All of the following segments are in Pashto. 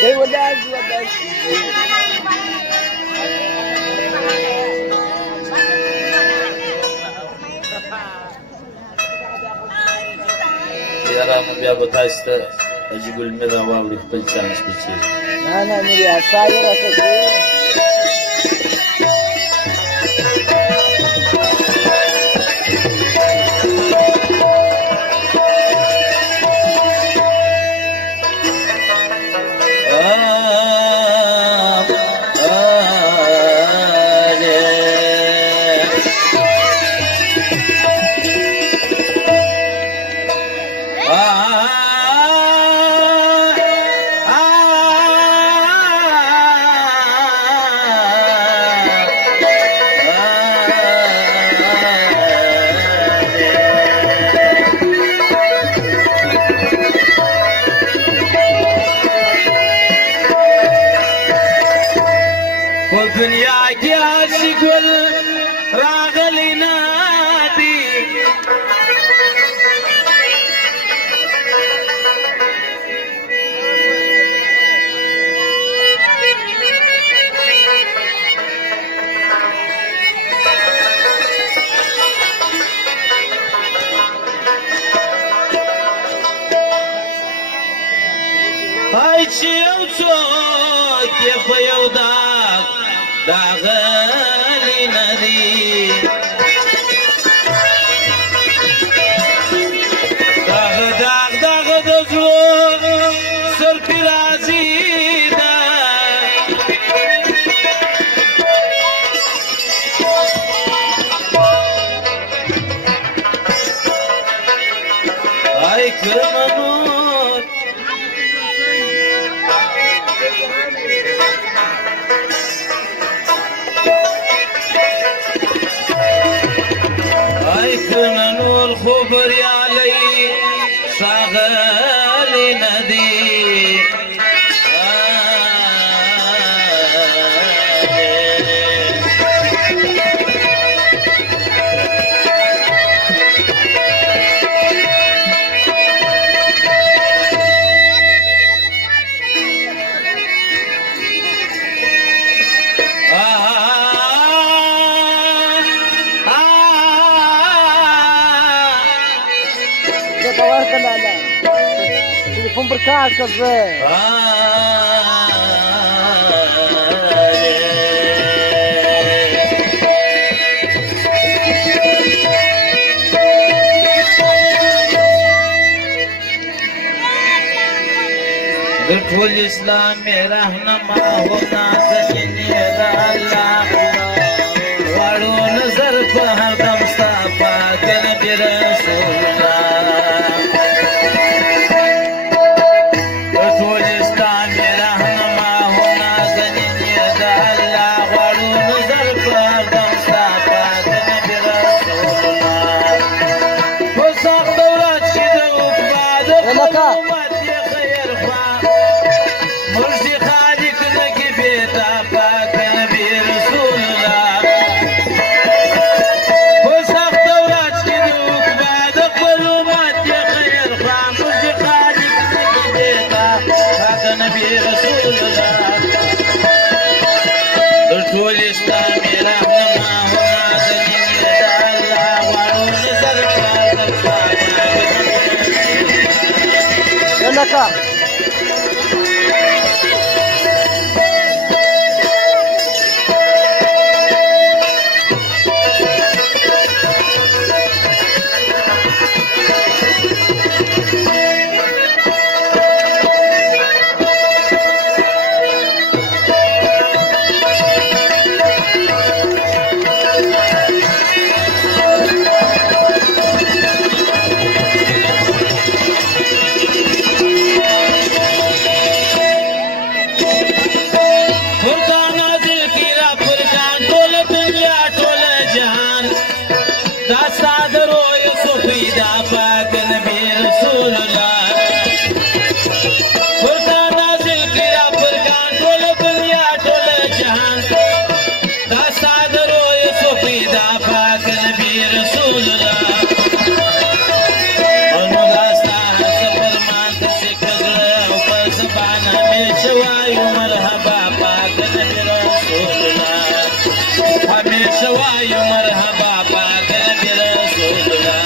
They were dance with us. यारानो بیا به تاسو ته اجي ګل مې دا واوري خپل چانس پچې نه مې اسایر اساس دنیا کې عاشق ول راغلی نادي هاي چې یو څوک یې په یو داغلی ندی داغ دزلو سر پی رازی دا آئی کرمانور كننو الخبر علي صاغلي ندي تليفون بركاز كذا ټول اسلام رهنما ہونا زمین الله واړو نظر په هر دم ستا پاک نبی رسول الله ټول اسلام رهنما ہونا زمین الله واړو نظر په هر دم ستا پاک نبی رسول الله په سخت ورځ کې د وفاد حکومت مرشي خالق لك بيتا پاک نبی رسول الله وسخت ورات کې دوک بعد قلومات خیر خام مرشي خالق لك بيتا پاک نبی رسول الله ټول اسلام رحمه هنا زمین دا الله وارو نظر پاک يلا وایو مرحبا پاک نبی رسول الله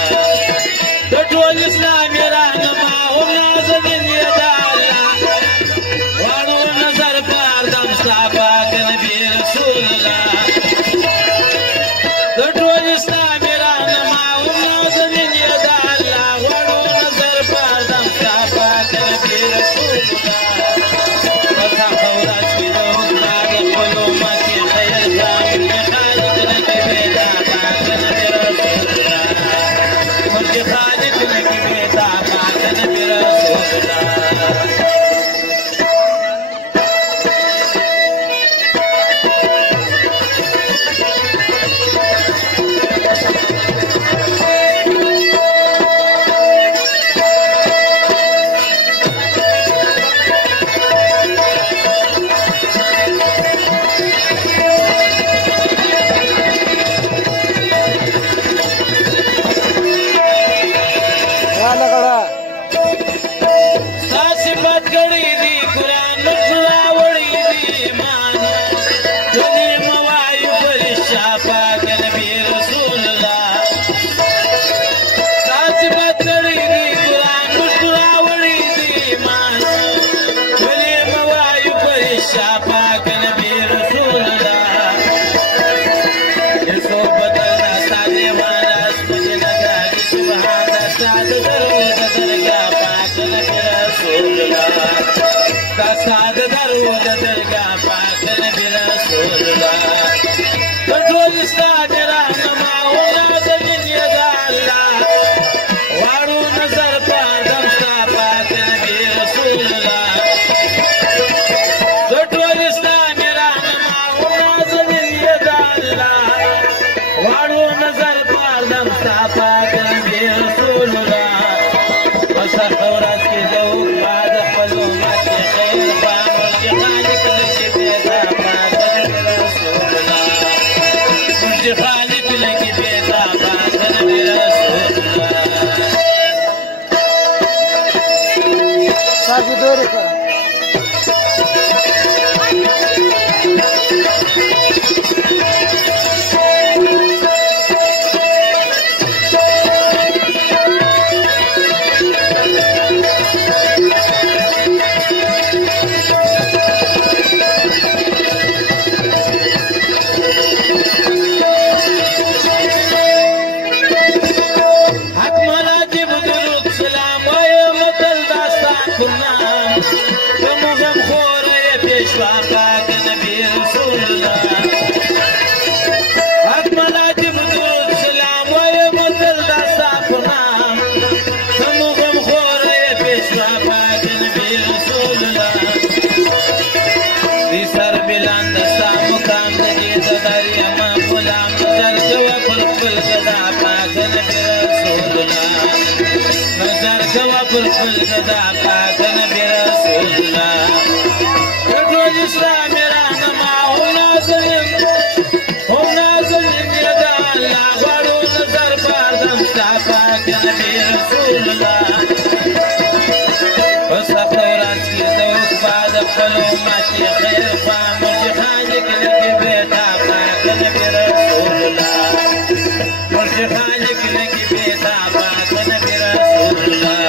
د ټول اسلامي رهنما هم نازنین یې د الله واړو نظر پردم ستا پاک نبی رسول الله د ټول اسلامي رهنما هم نازنین یې د الله واړو نظر پردم ستا پاک نبی رسول الله پتا خورات کې د حکما د خپلو مکې خیر ځان مې خالق نه کې پیدا پاک نبی رسول الله مکې خالق نه کې پیدا پاک نبی رسول الله ساد درود درگاه پاک نبی رسول الله د ټول اسلام رهنما او نازنین یې د الله واړو نظر پردم ستا پاک نبی رسول الله د ټول اسلام رهنما او نازنین یې د الله واړو نظر پردم ستا پاک نبی رسول الله وسه ورځ کې د حکما د خپلو مکې خیر خالق لکی بیتا پاک نبی رسول الله ساجی دوری که پاک نبی رسول الله اکمل عجب درود سلام وای مدل داستا کنام سموغم خوره پیشوا پاک نبی رسول الله دی سر بلان دستا مقام دجید دریم غلام نظر جوا پرپل گدا پاک نبی رسول الله نظر جوا پرپل گدا پاک نبی رسول الله اسلام رهنما هم نازنین یې د الله غواړو نظر پردم ستا پاک نبی رسول الله په سخته ورځ کې د حکما د خپلو مکې خیر خوا مرشي خالق لکې بیتا پاک نبی رسول الله مرشي خالق لکې بیتا پاک نبی رسول الله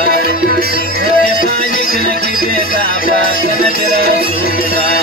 مرشي خالق لکې بیتا پاک نبی رسول الله